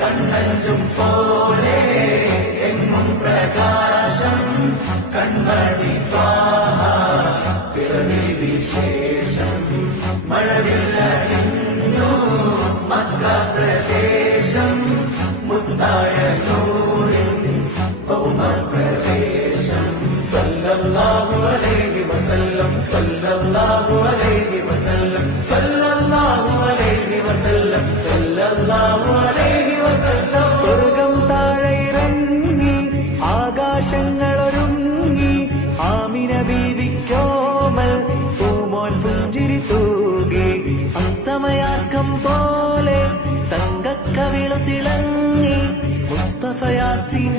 കണ്ണഞ്ചും പോലെ എങ്ങും പ്രകാശം കൺമണി പിറവി വിശേഷം മഴവില്ലു മക്ക പ്രദേശം മുത്തായ നൂറിൻ ഭൗമപ്രദേശം സല്ലല്ലാഹു അലൈഹി വസല്ലം സല്ലല്ലാഹു അലൈഹി വസല്ലം സല്ലല്ലാഹു അലൈഹി വസല്ലം സല്ലല്ലാഹു അലൈഹി വസല്ലം. സ്വർഗം താഴെ ഇറങ്ങി ആകാശങ്ങളൊരുങ്ങി ആമിന ബീവിക്കോമൽ പൂമോൻ പുഞ്ചിരി തൂകി അസ്തമയാക്കം പോലെ തങ്കക്കവിളു തിളങ്ങി മുസ്തഫ യാസീൻ